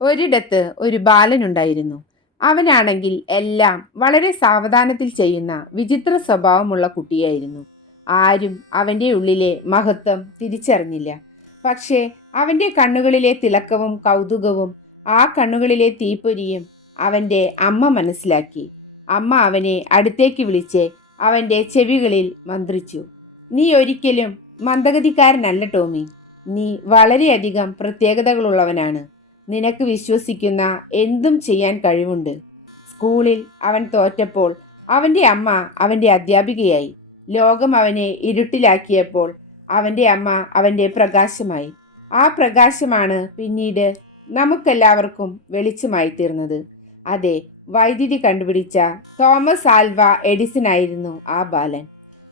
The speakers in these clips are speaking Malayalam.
ഒരിടത്ത് ഒരു ബാലനുണ്ടായിരുന്നു. അവനാണെങ്കിൽ എല്ലാം വളരെ സാവധാനത്തിൽ ചെയ്യുന്ന വിചിത്ര സ്വഭാവമുള്ള കുട്ടിയായിരുന്നു. ആരും അവന്റെ ഉള്ളിലെ മഹത്വം തിരിച്ചറിഞ്ഞില്ല. പക്ഷേ അവന്റെ കണ്ണുകളിലെ തിളക്കവും കൗതുകവും ആ കണ്ണുകളിലെ തീപ്പൊരിയും അവന്റെ അമ്മ മനസ്സിലാക്കി. അമ്മ അവനെ അടുത്തേക്ക് വിളിച്ച് അവന്റെ ചെവികളിൽ മന്ത്രിച്ചു. നീ ഒരിക്കലും മന്ദഗതിക്കാരനല്ല ടോമി. നീ വളരെയധികം പ്രത്യേകതകളുള്ളവനാണ്. നിനക്ക് വിശ്വസിക്കുന്ന എന്തും ചെയ്യാൻ കഴിവുണ്ട്. സ്കൂളിൽ അവൻ തോറ്റപ്പോൾ അവന്റെ അമ്മ അവന്റെ അധ്യാപികയായി. ലോകം അവനെ ഇരുട്ടിലാക്കിയപ്പോൾ അവന്റെ അമ്മ അവന്റെ പ്രകാശമായി. ആ പ്രകാശമാണ് പിന്നീട് നമുക്കെല്ലാവർക്കും വെളിച്ചമായി തീർന്നത് അതെ വൈദ്യുതി കണ്ടുപിടിച്ച തോമസ് ആൽവ എഡിസൺ ആയിരുന്നു ആ ബാലൻ.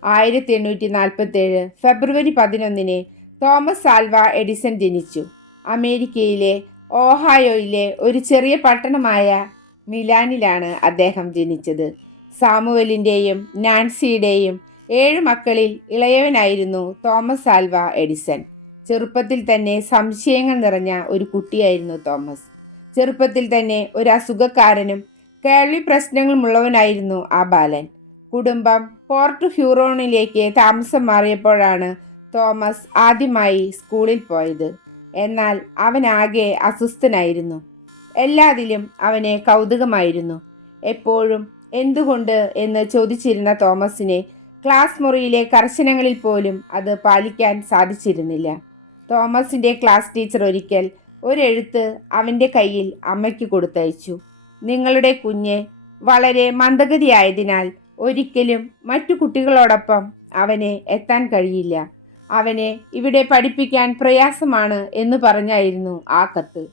ആയിരത്തി എണ്ണൂറ്റി നാൽപ്പത്തേഴ് ഫെബ്രുവരി പതിനൊന്നിന് തോമസ് ആൽവ എഡിസൺ ജനിച്ചു. അമേരിക്കയിലെ ഓഹായോയിലെ ഒരു ചെറിയ പട്ടണമായ മിലാനിലാണ് അദ്ദേഹം ജനിച്ചത്. സാമുവലിന്റെയും നാൻസിയുടെയും ഏഴ് മക്കളിൽ ഇളയവനായിരുന്നു തോമസ് ആൽവ എഡിസൺ. ചെറുപ്പത്തിൽ തന്നെ സംശയങ്ങൾ നിറഞ്ഞ ഒരു കുട്ടിയായിരുന്നു തോമസ്. ചെറുപ്പത്തിൽ തന്നെ ഒരു അസുഖക്കാരനും കേൾവി പ്രശ്നങ്ങളുമുള്ളവനായിരുന്നു ആ ബാലൻ. കുടുംബം പോർട്ട് ഹ്യൂറോണിലേക്ക് താമസം മാറിയപ്പോഴാണ് തോമസ് ആദ്യമായി സ്കൂളിൽ പോയത്. എന്നാൽ അവനാകെ അസ്വസ്ഥനായിരുന്നു. എല്ലാതിലും അവനെ കൗതുകമായിരുന്നു. എപ്പോഴും എന്തുകൊണ്ട് എന്ന് ചോദിച്ചിരുന്ന തോമസിനെ ക്ലാസ് മുറിയിലെ കർശനങ്ങളിൽ പോലും അത് പാലിക്കാൻ സാധിച്ചിരുന്നില്ല. തോമസിന്റെ ക്ലാസ് ടീച്ചർ ഒരിക്കൽ ഒരെഴുത്ത് അവന്റെ കയ്യിൽ അമ്മയ്ക്ക് കൊടുത്തയച്ചു. നിങ്ങളുടെ കുഞ്ഞ് വളരെ മന്ദഗതിയായതിനാൽ ഒരിക്കലും മറ്റു കുട്ടികളോടൊപ്പം അവനെ എത്താൻ കഴിയില്ല. അവനെ ഇവിടെ പഠിപ്പിക്കാൻ പ്രയാസമാണ് എന്ന് പറഞ്ഞായിരുന്നു ആ കത്ത്.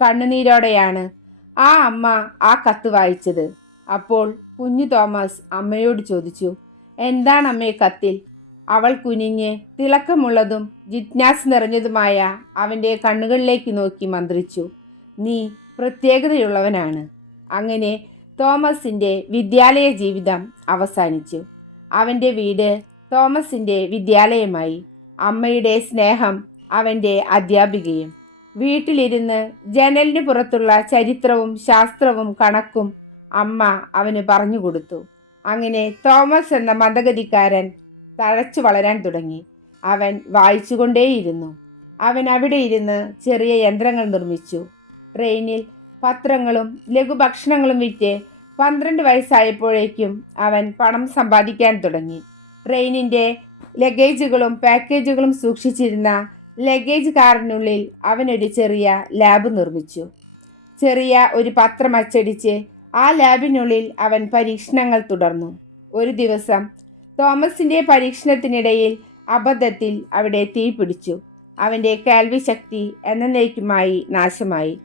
കണ്ണുനീരോടെയാണ് ആ അമ്മ ആ കത്ത് വായിച്ചത്. അപ്പോൾ കുഞ്ഞു തോമസ് അമ്മയോട് ചോദിച്ചു എന്താണ് അമ്മേ കത്തിൽ? അവൾ കുനിഞ്ഞ് തിളക്കമുള്ളതും ജിജ്ഞാസ് നിറഞ്ഞതുമായ അവന്റെ കണ്ണുകളിലേക്ക് നോക്കി മന്ത്രിച്ചു നീ പ്രത്യേകതയുള്ളവനാണ്. അങ്ങനെ തോമസിന്റെ വിദ്യാലയ ജീവിതം അവസാനിച്ചു. അവന്റെ വീട് തോമസിന്റെ വിദ്യാലയമായി. അമ്മയുടെ സ്നേഹം അവന്റെ അധ്യാപികയും. വീട്ടിലിരുന്ന് ജനലിന് പുറത്തുള്ള ചരിത്രവും ശാസ്ത്രവും കണക്കും അമ്മ അവന് പറഞ്ഞു കൊടുത്തു. അങ്ങനെ തോമസ് എന്ന മന്ദഗതിക്കാരൻ തഴച്ചു വളരാൻ തുടങ്ങി. അവൻ വായിച്ചുകൊണ്ടേയിരുന്നു. അവൻ അവിടെ ഇരുന്ന് ചെറിയ യന്ത്രങ്ങൾ നിർമ്മിച്ചു. ട്രെയിനിൽ പത്രങ്ങളും ലഘുഭക്ഷണങ്ങളും വിറ്റ് പന്ത്രണ്ട് വയസ്സായപ്പോഴേക്കും അവൻ പണം സമ്പാദിക്കാൻ തുടങ്ങി. ട്രെയിനിന്റെ ലഗേജുകളും പാക്കേജുകളും സൂക്ഷിച്ചിരുന്ന ലഗേജ് കാറിനുള്ളിൽ അവനൊരു ചെറിയ ലാബ് നിർമ്മിച്ചു. ചെറിയ ഒരു പത്രം അച്ചടിച്ച് ആ ലാബിനുള്ളിൽ അവൻ പരീക്ഷണങ്ങൾ തുടർന്നു. ഒരു ദിവസം തോമസിന്റെ പരീക്ഷണത്തിനിടയിൽ അബദ്ധത്തിൽ അവിടെ തീ പിടിച്ചു. അവന്റെ കേൾവി ശക്തി എന്നേക്കുമായി നാശമായി.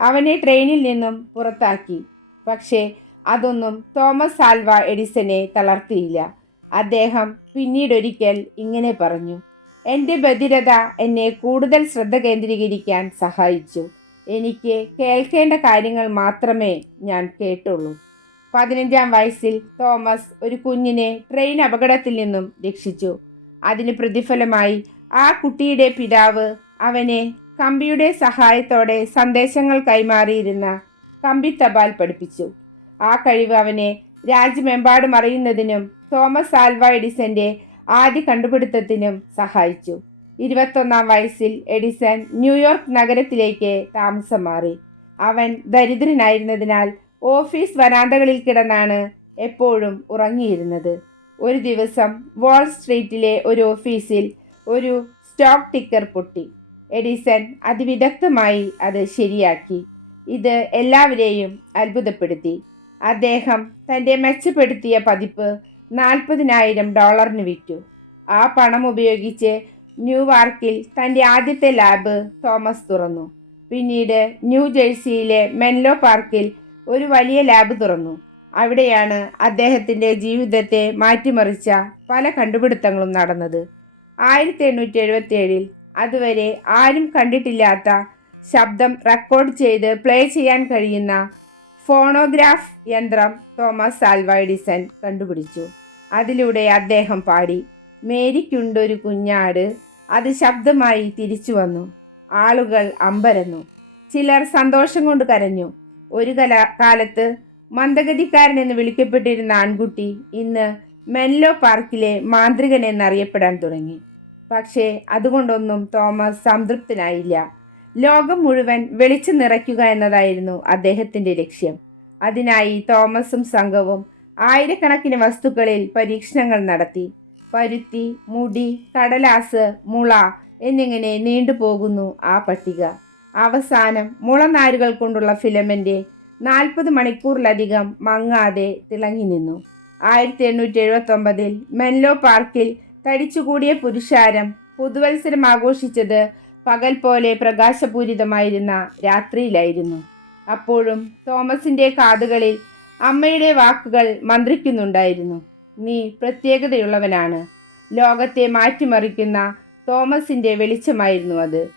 അവനെ ട്രെയിനിൽ നിന്നും പുറത്താക്കി. പക്ഷേ അതൊന്നും തോമസ് ആൽവ എഡിസനെ തളർത്തിയില്ല. അദ്ദേഹം പിന്നീടൊരിക്കൽ ഇങ്ങനെ പറഞ്ഞു എന്റെ ബധിരത എന്നെ കൂടുതൽ ശ്രദ്ധ കേന്ദ്രീകരിക്കാൻ സഹായിച്ചു. എനിക്ക് കേൾക്കേണ്ട കാര്യങ്ങൾ മാത്രമേ ഞാൻ കേട്ടുള്ളൂ. പതിനഞ്ചാം വയസ്സിൽ തോമസ് ഒരു കുഞ്ഞിനെ ട്രെയിൻ അപകടത്തിൽ നിന്നും രക്ഷിച്ചു. അതിന് പ്രതിഫലമായി ആ കുട്ടിയുടെ പിതാവ് അവനെ കമ്പിയുടെ സഹായത്തോടെ സന്ദേശങ്ങൾ കൈമാറിയിരുന്ന കമ്പി തപാൽ പഠിപ്പിച്ചു. ആ കഴിവ് അവനെ രാജ്യമെമ്പാടും അറിയുന്നതിനും തോമസ് ആൽവ എഡിസന്റെ ആദ്യ കണ്ടുപിടുത്തത്തിനും സഹായിച്ചു. ഇരുപത്തൊന്നാം വയസ്സിൽ എഡിസൺ ന്യൂയോർക്ക് നഗരത്തിലേക്ക് താമസം മാറി. അവൻ ദരിദ്രനായിരുന്നതിനാൽ ഓഫീസ് വരാന്തകളിൽ കിടന്നാണ് എപ്പോഴും ഉറങ്ങിയിരുന്നത്. ഒരു ദിവസം വാൾ സ്ട്രീറ്റിലെ ഒരു ഓഫീസിൽ ഒരു സ്റ്റോക്ക് ടിക്കർ പൊട്ടി. എഡിസൺ അതിവിദഗ്ധമായി അത് ശരിയാക്കി. ഇത് എല്ലാവരെയും അത്ഭുതപ്പെടുത്തി. അദ്ദേഹം തന്റെ മെച്ചപ്പെടുത്തിയ പതിപ്പ് നാൽപ്പതിനായിരം ഡോളറിന് വിറ്റു. ആ പണം ഉപയോഗിച്ച് ന്യൂവാർക്കിൽ തന്റെ ആദ്യത്തെ ലാബ് തോമസ് തുറന്നു. പിന്നീട് ന്യൂ ജേഴ്സിയിലെ മെൻലോ പാർക്കിൽ ഒരു വലിയ ലാബ് തുറന്നു. അവിടെയാണ് അദ്ദേഹത്തിന്റെ ജീവിതത്തെ മാറ്റിമറിച്ച പല കണ്ടുപിടുത്തങ്ങളും നടന്നത്. ആയിരത്തി എണ്ണൂറ്റി എഴുപത്തി ഏഴിൽ അതുവരെ ആരും കണ്ടിട്ടില്ലാത്ത ശബ്ദം റെക്കോർഡ് ചെയ്ത് പ്ലേ ചെയ്യാൻ കഴിയുന്ന ഫോണോഗ്രാഫ് യന്ത്രം തോമസ് ആൽവ കണ്ടുപിടിച്ചു. അതിലൂടെ അദ്ദേഹം പാടി മേരിക്കുണ്ടൊരു കുഞ്ഞാട് അത് ശബ്ദമായി തിരിച്ചു വന്നു. ആളുകൾ അമ്പരന്നു. ചിലർ സന്തോഷം കൊണ്ട് കരഞ്ഞു. ഒരു കല കാലത്ത് മന്ദഗതിക്കാരൻ എന്ന് വിളിക്കപ്പെട്ടിരുന്ന ആൺകുട്ടി ഇന്ന് മെൻലോ പാർക്കിലെ മാന്ത്രികൻ എന്നറിയപ്പെടാൻ തുടങ്ങി. പക്ഷേ അതുകൊണ്ടൊന്നും തോമസ് സംതൃപ്തനായില്ല. ലോകം മുഴുവൻ വെളിച്ചം നിറയ്ക്കുക എന്നതായിരുന്നു അദ്ദേഹത്തിന്റെ ലക്ഷ്യം. അതിനായി തോമസും സംഘവും ആയിരക്കണക്കിന് വസ്തുക്കളിൽ പരീക്ഷണങ്ങൾ നടത്തി. പരുത്തി മുടി കടലാസ് മുള എന്നിങ്ങനെ നീണ്ടുപോകുന്നു ആ പട്ടിക. അവസാനം മുളനാരുകൾ കൊണ്ടുള്ള ഫിലമെന്റ് നാൽപ്പത് മണിക്കൂറിലധികം മങ്ങാതെ തിളങ്ങി നിന്നു. ആയിരത്തി എണ്ണൂറ്റി എഴുപത്തൊമ്പതിൽ മെൻലോ പാർക്കിൽ തടിച്ചുകൂടിയ പുരുഷാരം പുതുവത്സരം ആഘോഷിച്ചത് പകൽ പോലെ പ്രകാശപൂരിതമായിരുന്ന രാത്രിയിലായിരുന്നു. അപ്പോഴും തോമസിന്റെ കാതുകളിൽ അമ്മയുടെ വാക്കുകൾ മന്ത്രിക്കുന്നുണ്ടായിരുന്നു. നീ പ്രത്യേകതയുള്ളവനാണ്. ലോകത്തെ മാറ്റിമറിക്കുന്ന തോമസിന്റെ വെളിച്ചമായിരുന്നു അത്.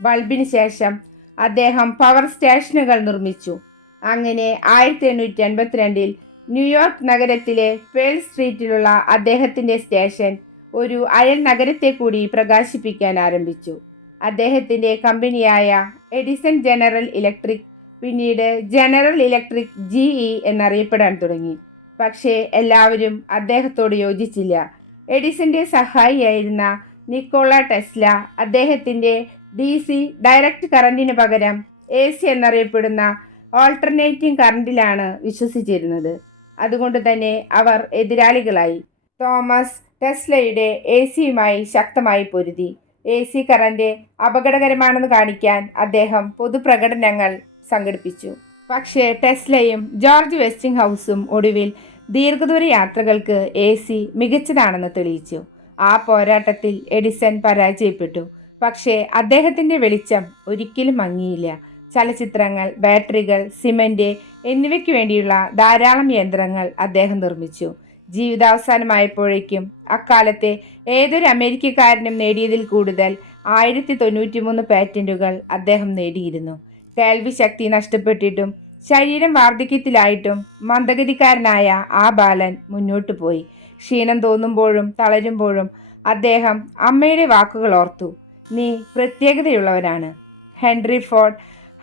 ബൾബിന് ശേഷം അദ്ദേഹം പവർ സ്റ്റേഷനുകൾ നിർമ്മിച്ചു. അങ്ങനെ ആയിരത്തി എണ്ണൂറ്റി എൺപത്തിരണ്ടിൽ ന്യൂയോർക്ക് നഗരത്തിലെ പേൾ സ്ട്രീറ്റിലുള്ള അദ്ദേഹത്തിന്റെ സ്റ്റേഷൻ ഒരു അയൽ നഗരത്തെ കൂടി പ്രകാശിപ്പിക്കാൻ ആരംഭിച്ചു. അദ്ദേഹത്തിന്റെ കമ്പനിയായ എഡിസൺ ജനറൽ ഇലക്ട്രിക് പിന്നീട് ജനറൽ ഇലക്ട്രിക് ജി ഇ എന്നറിയപ്പെടാൻ തുടങ്ങി. പക്ഷേ എല്ലാവരും അദ്ദേഹത്തോട് യോജിച്ചില്ല. എഡിസന്റെ സഹായിയായിരുന്ന നിക്കോള ടെസ്ല അദ്ദേഹത്തിന്റെ ഡി സി ഡയറക്റ്റ് കറണ്ടിന് പകരം എ സി എന്നറിയപ്പെടുന്ന ഓൾട്ടർനേറ്റിംഗ് കറണ്ടിലാണ് വിശ്വസിച്ചിരുന്നത്. അതുകൊണ്ട് തന്നെ അവർ എതിരാളികളായി. തോമസ് ടെസ്ലയുടെ എ സിയുമായി ശക്തമായി പൊരുതി. എ സി കറന്റ് അപകടകരമാണെന്ന് കാണിക്കാൻ അദ്ദേഹം പൊതുപ്രകടനങ്ങൾ സംഘടിപ്പിച്ചു. പക്ഷേ ടെസ്ലയും ജോർജ് വെസ്റ്റിംഗ് ഹൗസും ഒടുവിൽ ദീർഘദൂര യാത്രകൾക്ക് എ സി മികച്ചതാണെന്ന് തെളിയിച്ചു. ആ പോരാട്ടത്തിൽ എഡിസൺ പരാജയപ്പെട്ടു. പക്ഷേ അദ്ദേഹത്തിന്റെ വെളിച്ചം ഒരിക്കലും മങ്ങിയില്ല. ചലച്ചിത്രങ്ങൾ ബാറ്ററികൾ സിമന്റ് എന്നിവയ്ക്ക് വേണ്ടിയുള്ള ധാരാളം യന്ത്രങ്ങൾ അദ്ദേഹം നിർമ്മിച്ചു. ജീവിതാവസാനമായപ്പോഴേക്കും അക്കാലത്തെ ഏതൊരു അമേരിക്കക്കാരനും നേടിയതിൽ കൂടുതൽ ആയിരത്തി തൊണ്ണൂറ്റി മൂന്ന് പാറ്റന്റുകൾ അദ്ദേഹം നേടിയിരുന്നു. കേൾവി ശക്തി നഷ്ടപ്പെട്ടിട്ടും ശരീരം വാർദ്ധക്യത്തിലായിട്ടും മന്ദഗതിക്കാരനായ ആ ബാലൻ മുന്നോട്ടു പോയി. ക്ഷീണം തോന്നുമ്പോഴും തളരുമ്പോഴും അദ്ദേഹം അമ്മയുടെ വാക്കുകൾ ഓർത്തു. നീ പ്രത്യേകതയുള്ളവനാണ്. ഹെൻറി ഫോർഡ്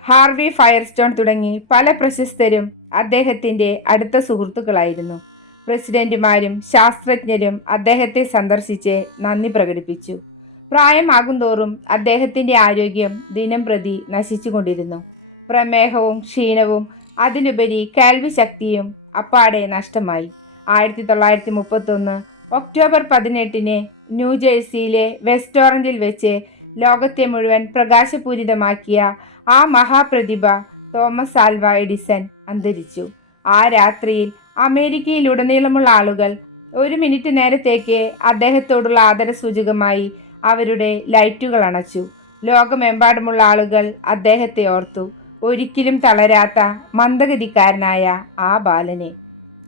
ഹാർവി ഫയർസ്റ്റോൺ തുടങ്ങി പല പ്രശസ്തരും അദ്ദേഹത്തിന്റെ അടുത്ത സുഹൃത്തുക്കളായിരുന്നു. പ്രസിഡന്റുമാരും ശാസ്ത്രജ്ഞരും അദ്ദേഹത്തെ സന്ദർശിച്ച് നന്ദി പ്രകടിപ്പിച്ചു. പ്രായമാകുന്തോറും അദ്ദേഹത്തിന്റെ ആരോഗ്യം ദിനം പ്രതി നശിച്ചുകൊണ്ടിരുന്നു. പ്രമേഹവും ക്ഷീണവും അതിനുപരി കേൾവി ശക്തിയും അപ്പാടെ നഷ്ടമായി. ആയിരത്തി തൊള്ളായിരത്തി മുപ്പത്തൊന്ന് ഒക്ടോബർ പതിനെട്ടിന് ന്യൂജേഴ്സിയിലെ വെസ്റ്റോറന്റിൽ വെച്ച് ലോകത്തെ മുഴുവൻ പ്രകാശപൂരിതമാക്കിയ ആ മഹാപ്രതിഭ തോമസ് ആൽവ എഡിസൺ അന്തരിച്ചു. ആ രാത്രിയിൽ അമേരിക്കയിലുടനീളമുള്ള ആളുകൾ ഒരു മിനിറ്റ് നേരത്തേക്ക് അദ്ദേഹത്തോടുള്ള ആദര സൂചകമായി അവരുടെ ലൈറ്റുകൾ അണച്ചു. ലോകമെമ്പാടുമുള്ള ആളുകൾ അദ്ദേഹത്തെ ഓർത്തു. ഒരിക്കലും തളരാത്ത മന്ദഗതിക്കാരനായ ആ ബാലനെ.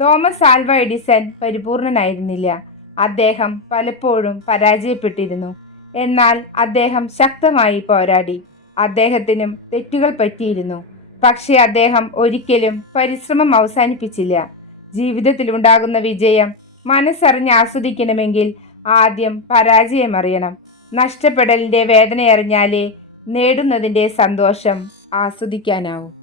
തോമസ് ആൽവ എഡിസൺ പരിപൂർണനായിരുന്നില്ല. അദ്ദേഹം പലപ്പോഴും പരാജയപ്പെട്ടിരുന്നു. എന്നാൽ അദ്ദേഹം ശക്തമായി പോരാടി. അദ്ദേഹത്തിനും തെറ്റുകൾ പറ്റിയിരുന്നു. പക്ഷേ അദ്ദേഹം ഒരിക്കലും പരിശ്രമം അവസാനിപ്പിച്ചില്ല. ജീവിതത്തിലുണ്ടാകുന്ന വിജയം മനസ്സറിഞ്ഞ് ആസ്വദിക്കണമെങ്കിൽ ആദ്യം പരാജയം അറിയണം. നഷ്ടപ്പെടലിന്റെ വേദനയറിഞ്ഞാലേ നേടുന്നതിന്റെ സന്തോഷം ആസ്വദിക്കാനാവും.